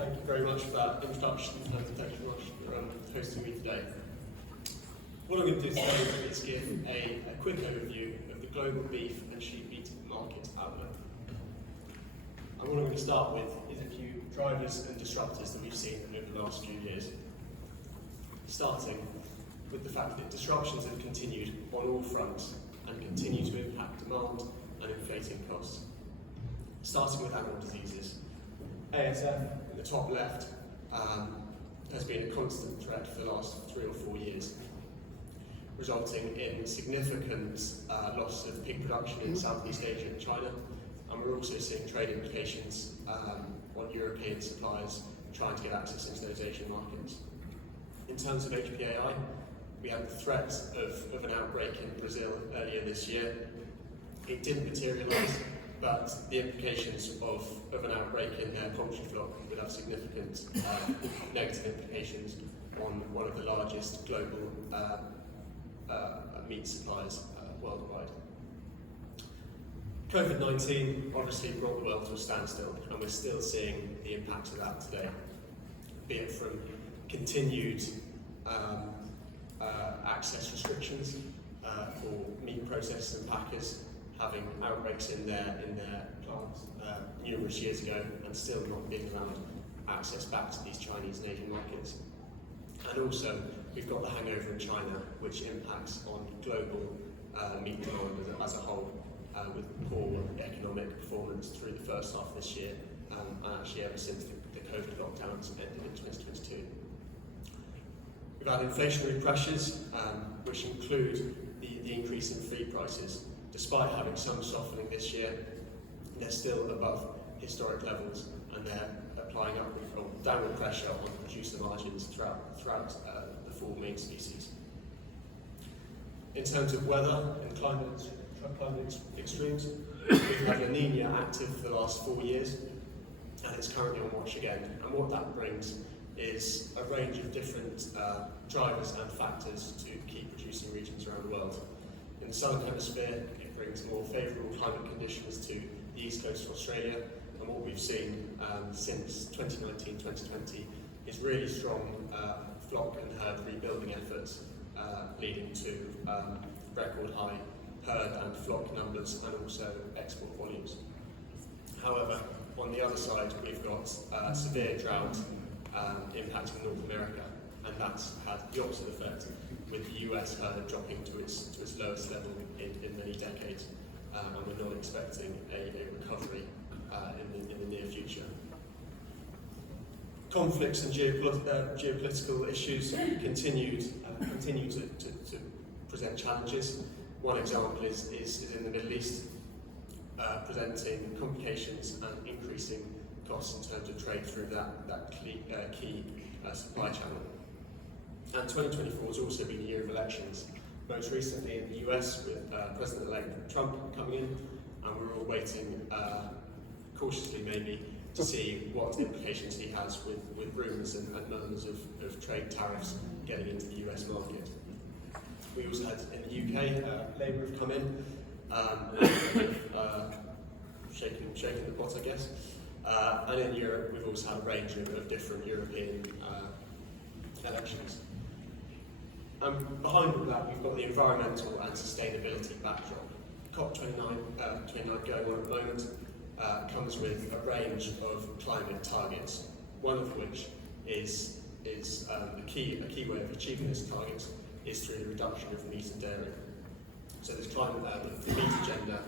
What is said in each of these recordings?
Thank you very much for that introduction, and thank you very much for hosting me today. What I'm going to do today is give a quick overview of the global beef and sheep meat market outlook. And what I'm going to start with is a few drivers and disruptors that we've seen over the last few years. Starting with the fact that disruptions have continued on all fronts and continue to impact demand and inflating costs. Starting with animal diseases. ASF in the top left has been a constant threat for the last 3 or 4 years, resulting in significant loss of pig production in Southeast Asia and China, and we're also seeing trade implications on European suppliers trying to get access into those Asian markets. In terms of HPAI, we had the threat of an outbreak in Brazil earlier this year. It didn't materialise, but the implications of an outbreak in their poultry flock would have significant negative implications on one of the largest global meat suppliers worldwide. COVID-19 obviously brought the world to a standstill, and we're still seeing the impact of that today, be it from continued access restrictions for meat processors and packers, having outbreaks in their plants numerous years ago and still not being allowed access back to these Chinese and Asian markets. And also, we've got the hangover in China, which impacts on global meat demand as a whole, with poor economic performance through the first half of this year, and actually ever since the COVID lockdowns ended in 2022. We've had inflationary pressures, which include the increase in feed prices. Despite having some softening this year, they're still above historic levels, and they're applying downward pressure on producer margins throughout the 4 main species. In terms of weather and climate extremes, we've had La Nina active for the last 4 years, and it's currently on watch again. And what that brings is a range of different drivers and factors to key producing regions around the world. In the southern hemisphere, it brings more favourable climate conditions to the east coast of Australia, and what we've seen since 2019-2020 is really strong flock and herd rebuilding efforts, leading to record high herd and flock numbers and also export volumes. However, on the other side, we've got severe drought impacting North America, and that's had the opposite effect, with the US herd dropping to its lowest level in many decades, and we're not expecting a recovery in the near future. Conflicts and geopolitical issues continue to present challenges. One example is in the Middle East, presenting complications and increasing costs in terms of trade through that key supply channel. And 2024 has also been a year of elections, most recently in the US with President-elect Trump coming in, and we're all waiting cautiously maybe to see what implications he has with rumours and murmurs of trade tariffs getting into the US market. We also had in the UK, Labour have come in, shaking the pot, I guess. And in Europe, we've also had a range of different European elections. Behind all that, we've got the environmental and sustainability backdrop. COP29 going on at the moment comes with a range of climate targets, one of which is a key way of achieving those targets is through the reduction of meat and dairy. So this climate, the meat agenda,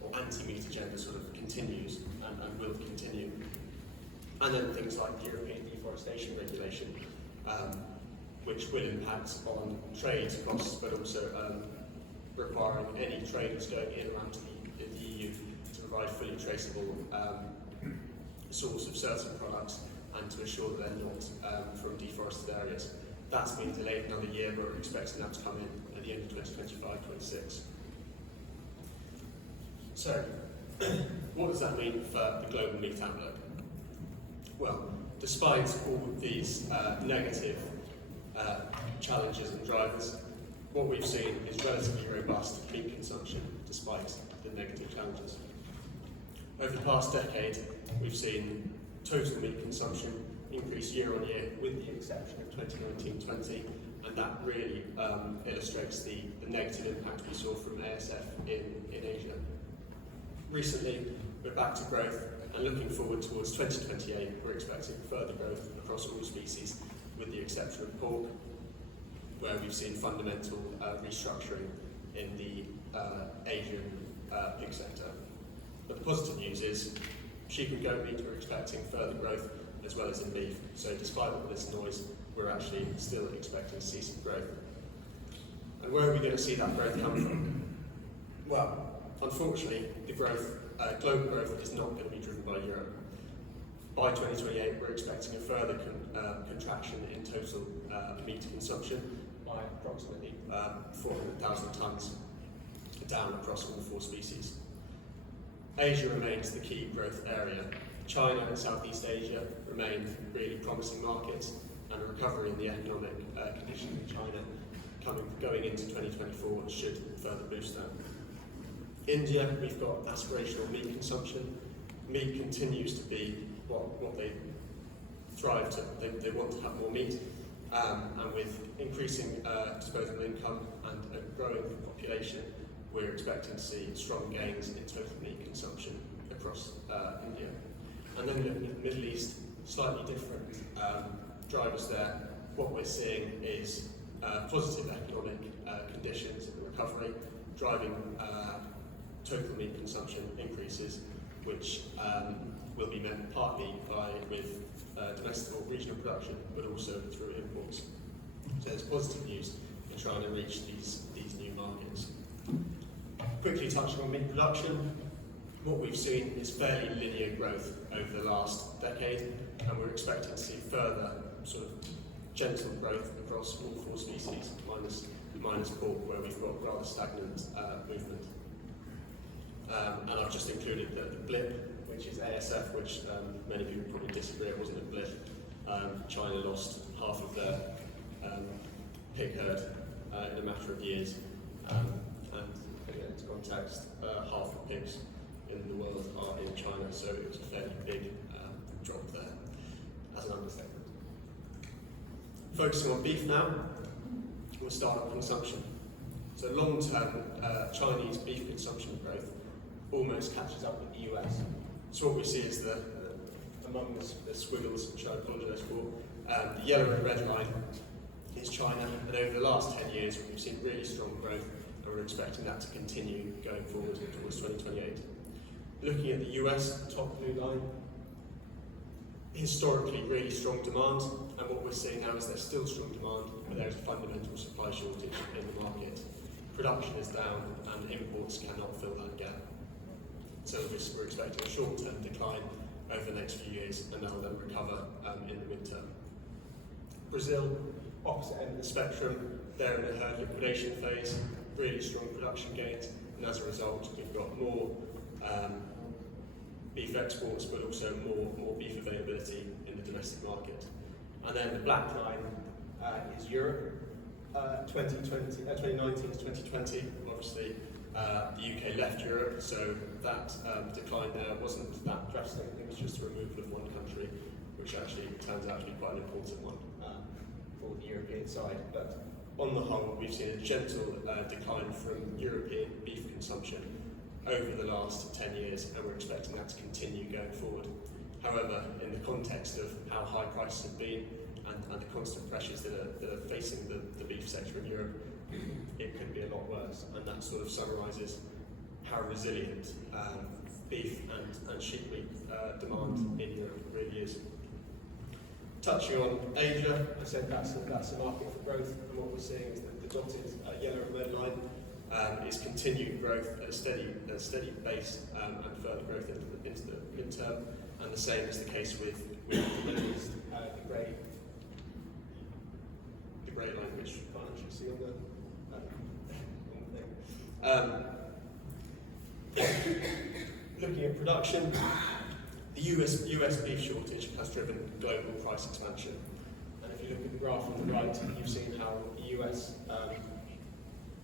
or anti-meat agenda, sort of continues and will continue. And then things like European deforestation regulation, which will impact on trade costs, but also requiring any traders going in and out of the EU to provide fully traceable source of certain products and to ensure that they're not from deforested areas. That's been delayed another year, but we're expecting that to come in at the end of 2025-26. So, what does that mean for the global meat outlook? Well, despite all of these negative challenges and drivers, what we've seen is relatively robust meat consumption despite the negative challenges. Over the past decade, we've seen total meat consumption increased year on year with the exception of 2019-20, and that really illustrates the negative impact we saw from ASF in Asia. Recently, we're back to growth, and looking forward towards 2028, we're expecting further growth across all species, with the exception of pork, where we've seen fundamental restructuring in the Asian pig sector. But the positive news is sheep and goat meat, we're expecting further growth as well as in beef. So despite all this noise, we're actually still expecting to see some growth. And where are we going to see that growth come from? Well, unfortunately, the growth, global growth is not going to be driven by Europe. By 2028, we're expecting a further contraction in total meat consumption by approximately 400,000 tonnes, down across all 4 species. Asia remains the key growth area. China and Southeast Asia remain really promising markets, and a recovery in the economic conditions in China going into 2024 should further boost that. India, we've got aspirational meat consumption. Meat continues to be what they thrive to. They want to have more meat, and with increasing disposable income and a growing population, we're expecting to see strong gains in total meat consumption across India. And then looking at the Middle East, slightly different drivers there. What we're seeing is positive economic conditions in the recovery, driving total meat consumption increases, which will be met partly with domestic or regional production, but also through imports. So there's positive news in trying to reach these new markets. Quickly touching on meat production, what we've seen is fairly linear growth over the last decade, and we're expecting to see further sort of gentle growth across all 4 species, minus pork, where we've got rather stagnant movement. And I've just included the blip, which is ASF, which many people probably disagree it wasn't a blip. China lost half of their pig herd in a matter of years, and again, into context, half the pigs in the world are in China, so it was a fairly big drop there, as an understatement. Focusing on beef now, we'll start with consumption. So long-term Chinese beef consumption growth almost catches up with the US. So what we see is among the squiggles, which I apologise for, the yellow and red line is China, and over the last 10 years we've seen really strong growth, and we're expecting that to continue going forward towards 2028. Looking at the US, top blue line, historically really strong demand, and what we're seeing now is there's still strong demand, but there's a fundamental supply shortage in the market. Production is down, and imports cannot fill that gap. So we're expecting a short-term decline over the next few years, and that will then recover in the midterm. Brazil, opposite end of the spectrum, they're in a herd liquidation phase, really strong production gains, and as a result, we've got more beef exports, but also more beef availability in the domestic market. And then the black line is Europe, 2019 to 2020. Obviously, the UK left Europe, so that decline there wasn't that drastic. It was just a removal of one country, which actually turns out to be quite an important one for the European side. But on the whole, we've seen a gentle decline from European beef consumption over the last 10 years, and we're expecting that to continue going forward. However, in the context of how high prices have been and the constant pressures that are facing the beef sector in Europe, it could be a lot worse, and that sort of summarises how resilient beef and sheep meat demand in Europe really is. Touching on Asia, I said that's a market for growth, and what we're seeing is that the dotted yellow and red line is continued growth at a steady pace, and further growth into the midterm, and the same is the case with the Middle East, the grey line, which you can't actually see on the thing. Looking at production, the US beef shortage has driven global price expansion, and if you look at the graph on the right, you've seen how the US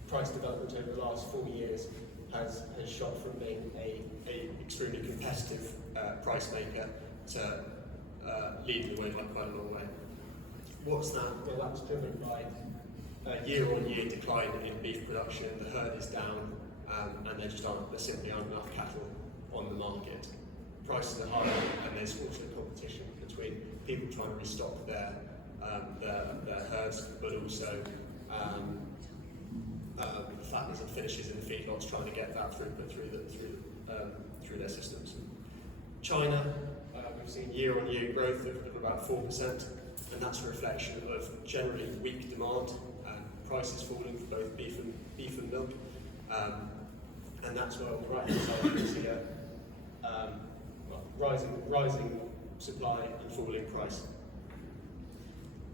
price development over the last 4 years has shot from being a extremely competitive price maker to leading the way by quite a long way. What's that? Well, that's driven by a year-on-year decline in beef production. The herd is down, and there simply aren't enough cattle on the market. Prices are high, and there's also competition between people trying to restock their herds, but also the fatteners and finishers in the feedlots trying to get that throughput through their systems. China, we've seen year-on-year growth of about 4%, and that's a reflection of generally weak demand, prices falling for both beef and milk, and that's where on the right-hand side you can see rising supply and falling price.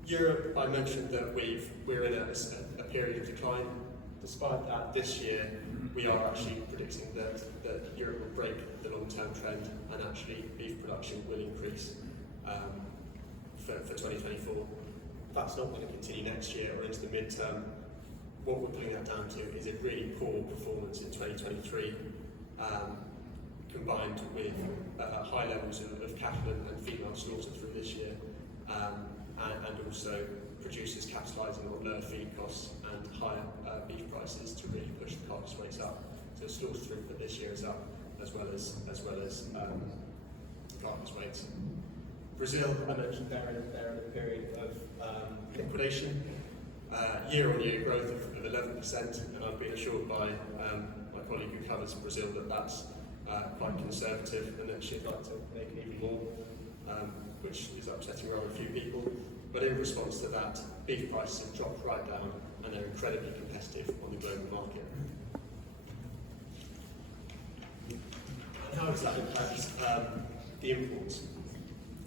Europe, I mentioned that we're in a period of decline. Despite that, this year we are actually predicting that Europe will break the long-term trend, and actually beef production will increase for 2024. That's not going to continue next year or into the midterm. What we're putting that down to is a really poor performance in 2023, combined with high levels of cattle and female slaughter through this year, and also producers capitalising on lower feed costs and higher beef prices to really push the carcass weights up. So slaughter throughput this year is up, as well as carcass weights. Brazil, I mentioned, they're in a period of liquidation. Year-on-year growth of 11%, and I've been assured by my colleague who covers Brazil that that's quite conservative, and that she'd like to make it even more, which is upsetting around a few people. But in response to that, beef prices have dropped right down, and they're incredibly competitive on the global market. And how does that impact the imports?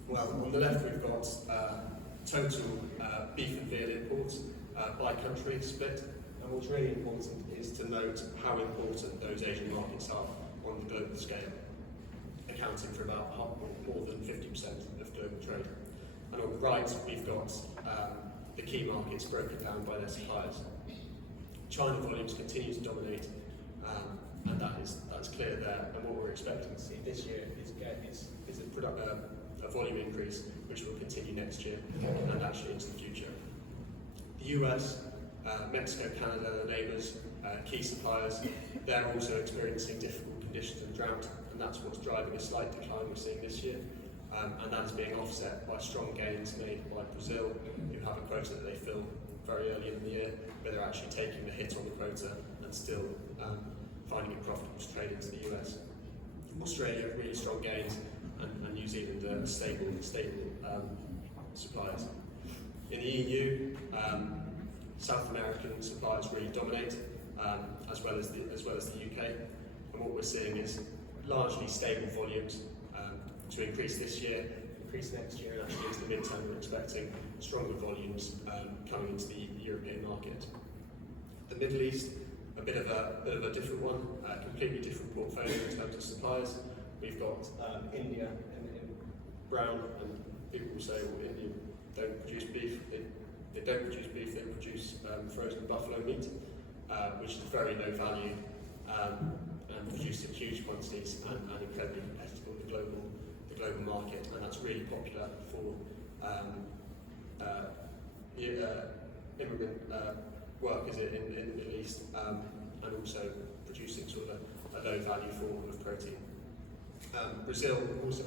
Well, on the left we've got total beef and veal imports by country split, and what's really important is to note how important those Asian markets are on the global scale, accounting for about more than 50% of global trade. And on the right we've got the key markets broken down by their suppliers. China volumes continue to dominate, and that's clear there, and what we're expecting to see this year is a volume increase which will continue next year and actually into the future. The US, Mexico, Canada, the neighbours, key suppliers, they're also experiencing difficult conditions and drought, and that's what's driving a slight decline we're seeing this year. And that's being offset by strong gains made by Brazil, who have a quota that they fill very early in the year, but they're actually taking the hit on the quota and still finding it profitable to trade into the US. Australia, really strong gains, and New Zealand, stable suppliers. In the EU, South American suppliers really dominate, as well as the UK. And what we're seeing is largely stable volumes to increase this year, increase next year, and actually into the midterm we're expecting stronger volumes coming into the European market. The Middle East, a bit of a different one, completely different portfolio in terms of suppliers. We've got India in brown, and people will say, well, India don't produce beef. They don't produce beef, they produce frozen buffalo meat, which is very low value and produced in huge quantities and incredibly competitive with the global market, and that's really popular for immigrant workers in the Middle East, and also producing sort of a low value form of protein. Brazil also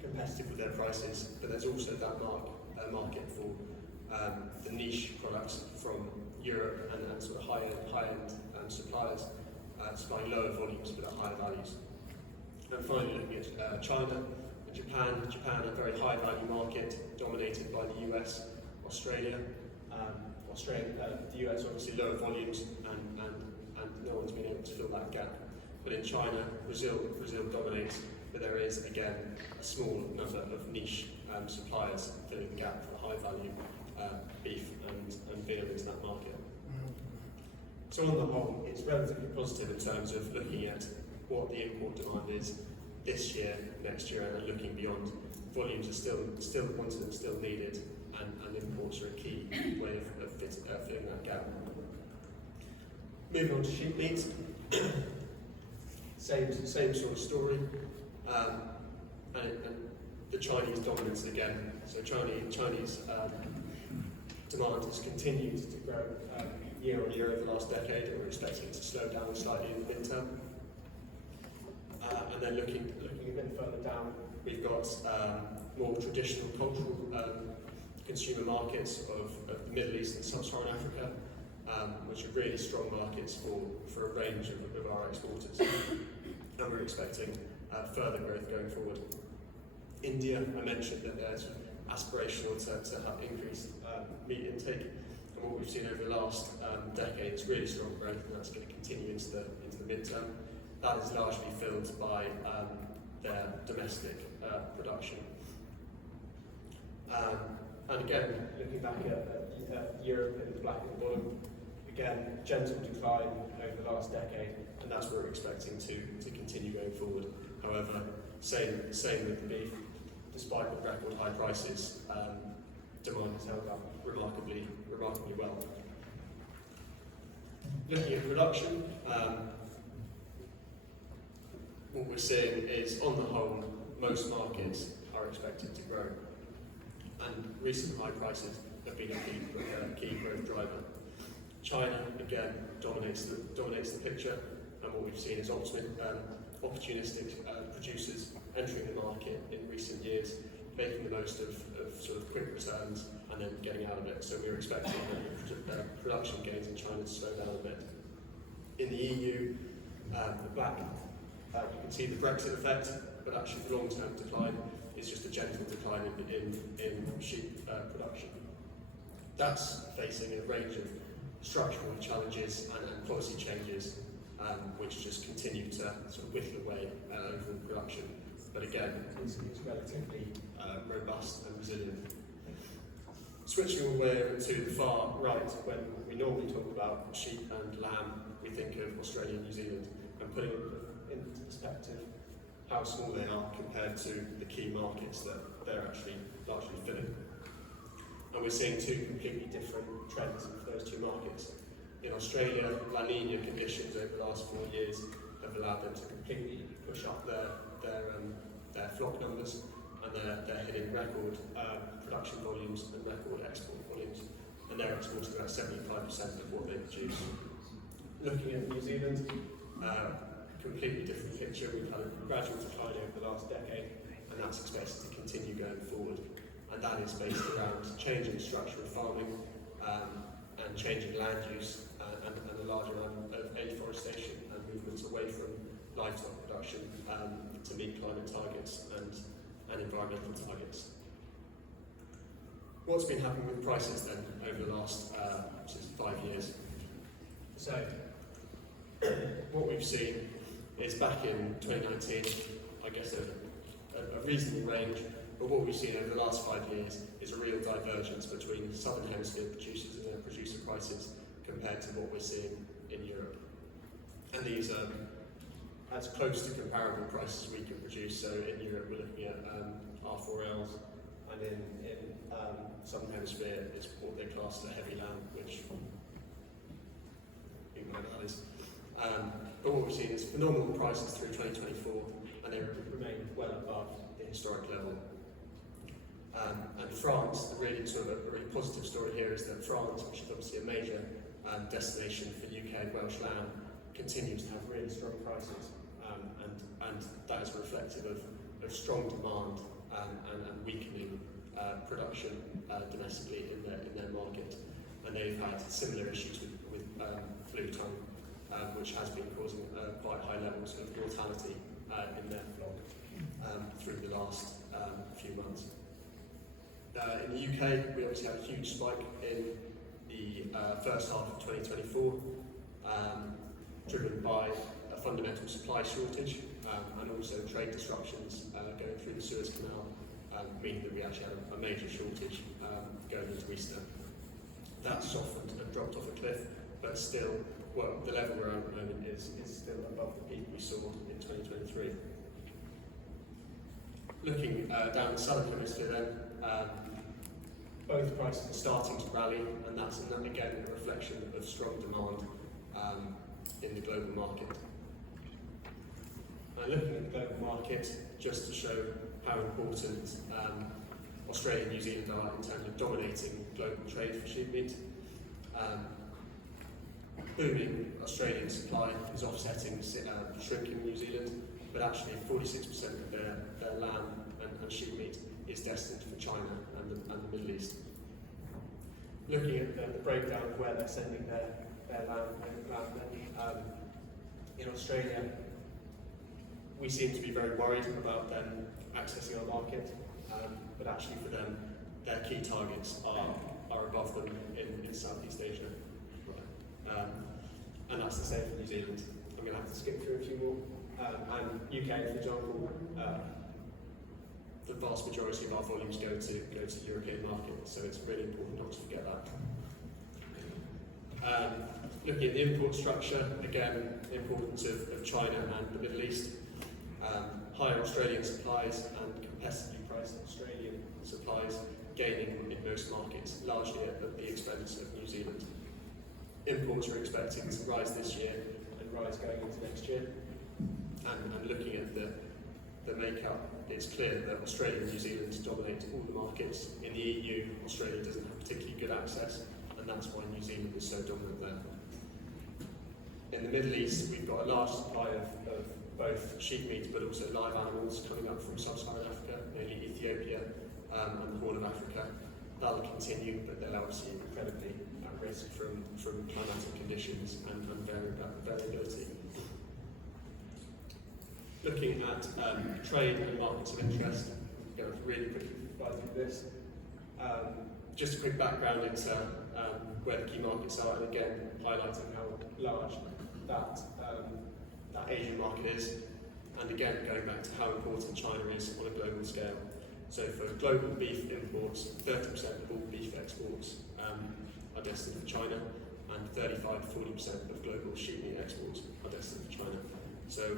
competitive with their prices, but there's also that market for the niche products from Europe and sort of high-end suppliers supplying lower volumes but at higher values. And finally, looking at China and Japan. Japan, a very high-value market dominated by the US, Australia. The US obviously lower volumes, and no one's been able to fill that gap. But in China, Brazil dominates, but there is again a small number of niche suppliers filling the gap for high-value beef and veal into that market. So on the whole, it's relatively positive in terms of looking at what the import demand is this year, next year, and looking beyond. Volumes are still wanted and still needed, and imports are a key way of filling that gap. Moving on to sheep meat, same sort of story, and the Chinese dominance again. So Chinese demand has continued to grow year on year over the last decade, and we're expecting it to slow down slightly in the midterm. And then looking a bit further down, we've got more traditional cultural consumer markets of the Middle East and Sub-Saharan Africa, which are really strong markets for a range of our exporters. And we're expecting further growth going forward. India, I mentioned that there's aspirational to have increased meat intake, and what we've seen over the last decade is really strong growth, and that's going to continue into the midterm. That is largely filled by their domestic production. And again, looking back at Europe in the black at the bottom, again, gentle decline over the last decade, and that's what we're expecting to continue going forward. However, same with the beef. Despite the record high prices, demand has held up remarkably well. Looking at production, what we're seeing is, on the whole, most markets are expected to grow, and recent high prices have been a key growth driver. China, again, dominates the picture, and what we've seen is opportunistic producers entering the market in recent years, making the most of sort of quick returns and then getting out of it. So we're expecting production gains in China to slow down a bit. In the EU, the black, you can see the Brexit effect, but actually the long-term decline is just a gentle decline in sheep production. That's facing a range of structural challenges and policy changes, which just continue to sort of whittle away over production. But again, it's relatively robust and resilient. Switching away to the far right, when we normally talk about sheep and lamb, we think of Australia and New Zealand, and putting it into perspective how small they are compared to the key markets that they're actually largely filling. And we're seeing two completely different trends for those two markets. In Australia, La Nina conditions over the last 4 years have allowed them to completely push up their flock numbers, and they're hitting record production volumes and record export volumes, and they're exporting about 75% of what they produce. Looking at New Zealand, completely different picture. We've had a gradual decline over the last decade, and that's expected to continue going forward. And that is based around changing structure of farming and changing land use and a larger amount of afforestation and movements away from livestock production to meet climate targets and environmental targets. What's been happening with prices then over the last 5 years? So, what we've seen is back in 2019, I guess a reasonable range, but what we've seen over the last 5 years is a real divergence between Southern Hemisphere producers and their producer prices compared to what we're seeing in Europe. And these are as close to comparable prices we can produce. So in Europe we're looking at R4Ls, and in Southern Hemisphere it's what they class as a heavy lamb, which you know that is. But what we've seen is phenomenal prices through 2024, and they remain well above the historic level. And France, the really positive story here is that France, which is obviously a major destination for UK and Welsh lamb, continues to have really strong prices, and that is reflective of strong demand and weakening production domestically in their market. And they've had similar issues with flue tongue, which has been causing quite high levels of mortality in their flock through the last few months. In the UK, we obviously had a huge spike in the first half of 2024, driven by a fundamental supply shortage and also trade disruptions going through the Suez Canal, meaning that we actually had a major shortage going into Easter. That softened and dropped off a cliff, but still, well, the level we're at the moment is still above the peak we saw in 2023. Looking down the southern hemisphere then, both prices are starting to rally, and that's again a reflection of strong demand in the global market. Now looking at the global market, just to show how important Australia and New Zealand are in terms of dominating global trade for sheep meat. Booming Australian supply is offsetting shrinking New Zealand, but actually 46% of their lamb and sheep meat is destined for China and the Middle East. Looking at the breakdown of where they're sending their lamb, in Australia, we seem to be very worried about them accessing our market, but actually for them, their key targets are above them in Southeast Asia. And that's the same for New Zealand. I'm going to have to skip through a few more. And UK, for example, the vast majority of our volumes go to the European market, so it's really important not to forget that. Looking at the import structure, again, the importance of China and the Middle East. Higher Australian supplies and competitively priced Australian supplies gaining in most markets, largely at the expense of New Zealand. Imports are expected to rise this year and rise going into next year. And looking at the makeup, it's clear that Australia and New Zealand dominate all the markets. In the EU, Australia doesn't have particularly good access, and that's why New Zealand is so dominant there. In the Middle East, we've got a large supply of both sheep meat but also live animals coming up from sub-Saharan Africa, mainly Ethiopia and the Horn of Africa. That'll continue, but they're obviously incredibly at risk from climatic conditions and variability. Looking at trade and markets of interest, I'm going to really quickly fly through this. Just a quick background into where the key markets are, and again highlighting how large that Asian market is, and again going back to how important China is on a global scale. So for global beef imports, 30% of all beef exports are destined for China, and 35–40% of global sheep meat exports are destined for China. So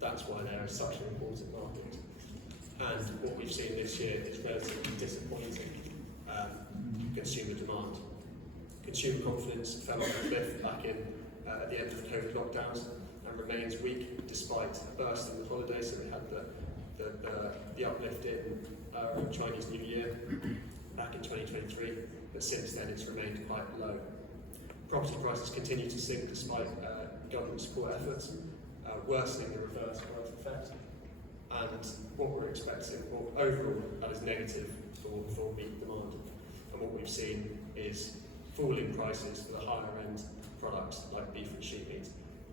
that's why they're such an important market. And what we've seen this year is relatively disappointing consumer demand. Consumer confidence fell off a cliff back at the end of COVID lockdowns and remains weak despite a burst in the holidays. So we had the uplift in Chinese New Year back in 2023, but since then it's remained quite low. Property prices continue to sink despite government support efforts, worsening the reverse growth effect. And what we're expecting, well, overall, that is negative for meat demand. And what we've seen is falling prices for the higher end products like beef and sheep meat,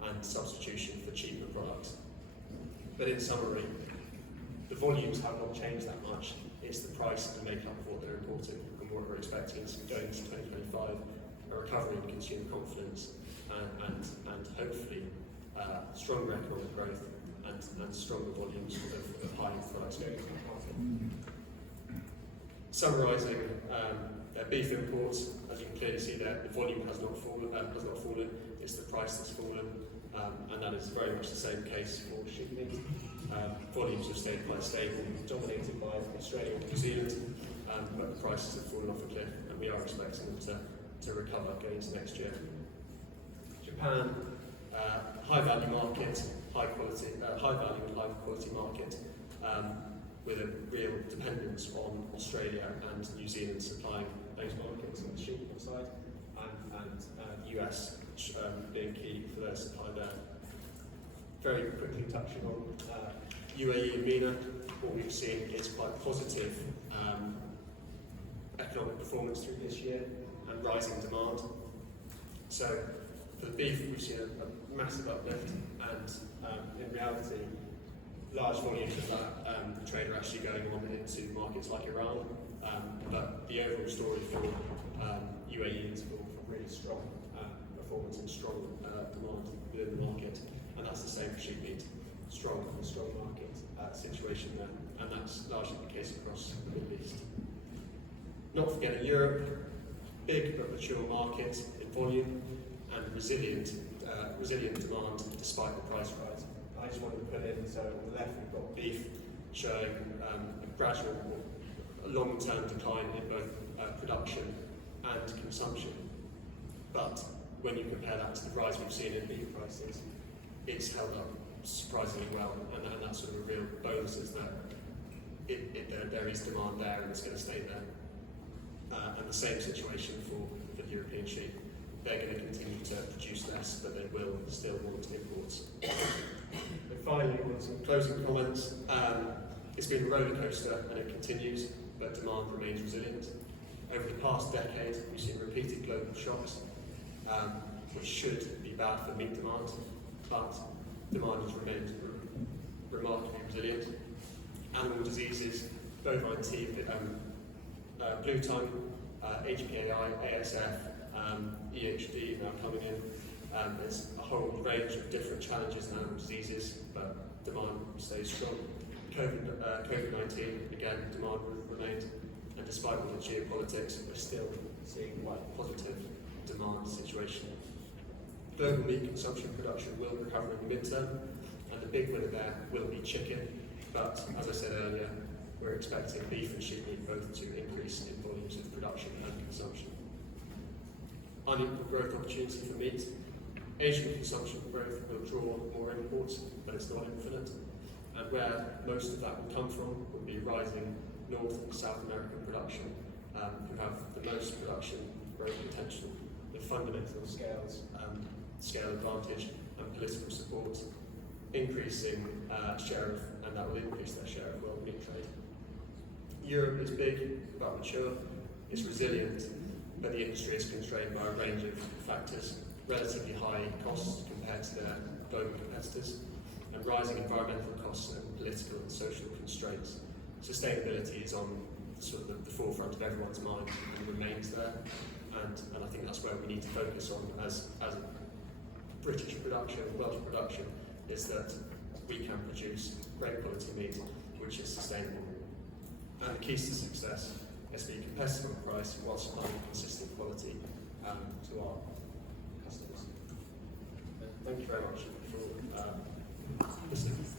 and substitution for cheaper products. But in summary, the volumes have not changed that much. It's the price and the makeup of what they're importing, and what we're expecting is going into 2025, a recovery in consumer confidence, and hopefully stronger economic growth and stronger volumes of high-end products going into the market. Summarising their beef imports, as you can clearly see there, the volume has not fallen. It's the price that's fallen, and that is very much the same case for sheep meat. Volumes have stayed quite stable, dominated by Australia and New Zealand, but the prices have fallen off a cliff, and we are expecting them to recover going into next year. Japan, high value market, high value and high quality market, with a real dependence on Australia and New Zealand supplying those markets on the sheep side, and US being key for their supply there. Very quickly touching on UAE and MENA, what we've seen is quite positive economic performance through this year and rising demand. So for the beef, we've seen a massive uplift, and in reality, large volumes of that trade are actually going on into markets like Iran, but the overall story for UAE is for really strong performance and strong demand within the market, and that's the same for sheep meat. Strong market situation there, and that's largely the case across the Middle East. Not forgetting Europe, big but mature market in volume and resilient demand despite the price rise. I just wanted to put in, so on the left we've got beef showing a gradual, long-term decline in both production and consumption. But when you compare that to the rise we've seen in beef prices, it's held up surprisingly well, and that's sort of a real bonus there. there is demand there and it's going to stay there. And the same situation for the European sheep. They're going to continue to produce less, but they will still want imports. And finally, on some closing comments, it's been a roller coaster and it continues, but demand remains resilient. Over the past decade, we've seen repeated global shocks, which should be bad for meat demand, but demand has remained remarkably resilient. Animal diseases, bovine teeth, blue tongue, HPAI, ASF, EHD now coming in. There's a whole range of different challenges in animal diseases, but demand stays strong. COVID-19, again, demand remained, and despite all the geopolitics, we're still seeing quite a positive demand situation. Global meat consumption production will recover in the midterm, and the big winner there will be chicken, but as I said earlier, we're expecting beef and sheep meat both to increase in volumes of production and consumption. Unequal growth opportunity for meat. Asian consumption growth will draw more imports, but it's not infinite. And where most of that will come from will be rising North and South American production, who have the most production growth potential, with fundamental scale advantage and political support, increasing share of, and that will increase their share of world meat trade. Europe is big but mature, it's resilient, but the industry is constrained by a range of factors, relatively high costs compared to their global competitors, and rising environmental costs and political and social constraints. Sustainability is on sort of the forefront of everyone's mind and remains there, and I think that's where we need to focus on as British production, Welsh production, is that we can produce great quality meat which is sustainable. And the keys to success is to be competitive on price while supplying consistent quality to our customers. Thank you very much for listening.